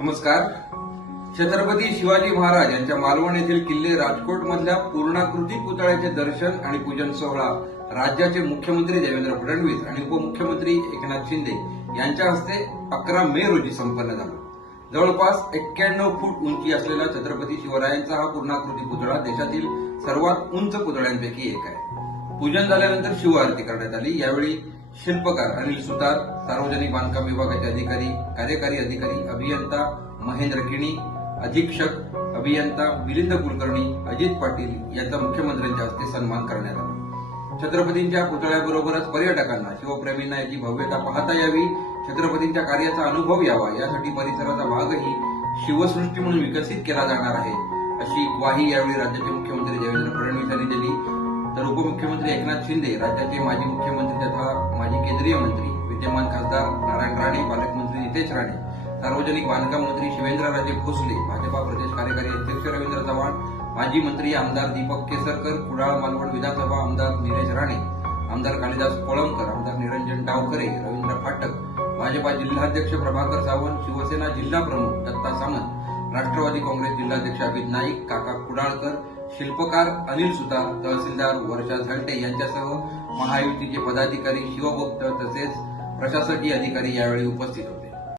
नमस्कार. छत्रपती शिवाजी महाराज यांच्या मालवण येथील किल्ले राजकोट मधल्या पूर्णाकृती पुतळ्याचे दर्शन आणि पूजन सोहळा राज्याचे मुख्यमंत्री देवेंद्र फडणवीस आणि उपमुख्यमंत्री एकनाथ शिंदे यांच्या हस्ते अकरा मे रोजी संपन्न झाला. जवळपास एक्क्याण्णव फूट उंची असलेला छत्रपती शिवरायांचा हा पूर्णाकृती पुतळा देशातील सर्वात उंच पुतळ्यांपैकी एक आहे. पूजन झाल्यानंतर शिवआरती करण्यात आली. यावेळी शिल्पकार अनिल सुतार सार्वजनिक बांधकाम विभागाचे अधिकारी कार्यकारी अधिकारी अभियंता महेंद्र किणी अधीक्षक अभियंता मिलिंद कुलकर्णी अजित पाटील यांचा मुख्यमंत्र्यांच्या हस्ते सन्मान करण्यात आला. छत्रपतींच्या पुतळ्याबरोबरच पर्यटकांना शिवप्रेमींना याची भव्यता पाहता यावी छत्रपतींच्या कार्याचा अनुभव यावा यासाठी परिसराचा भागही शिवसृष्टी म्हणून विकसित केला जाणार आहे अशी ग्वाही यावेळी राज्याचे मुख्यमंत्री देवेंद्र फडणवीस यांनी दिली. मुख्यमंत्री एकनाथ शिंदे राज्याचे माजी मुख्यमंत्री तथा माजी केंद्रीय मंत्री विद्यमान खासदार नारायण राणे पालकमंत्री नितेश राणे सार्वजनिक बांधकाम मंत्री शिवेंद्रराजे भोसले भाजपा प्रदेश कार्यकारी अध्यक्ष रवींद्र चव्हाण माजी मंत्री आमदार दीपक केसरकर कुडाळ मालवण विधानसभा आमदार निरेश राणे आमदार कालिदास कोळंबकर आमदार निरंजन डावकरे रवींद्र फाटक भाजपा जिल्हाध्यक्ष प्रभाकर सावंत शिवसेना जिल्हा प्रमुख दत्ता सामंत राष्ट्रवादी काँग्रेस जिल्हाध्यक्ष अमित नाईक काका कुडाळकर शिल्पकार अनिल सुतार तहसीलदार वर्षा झंटे यांच्यासह महायुतीचे पदाधिकारी शिवभक्त तसेच प्रशासकीय अधिकारी यावेळी उपस्थित होते.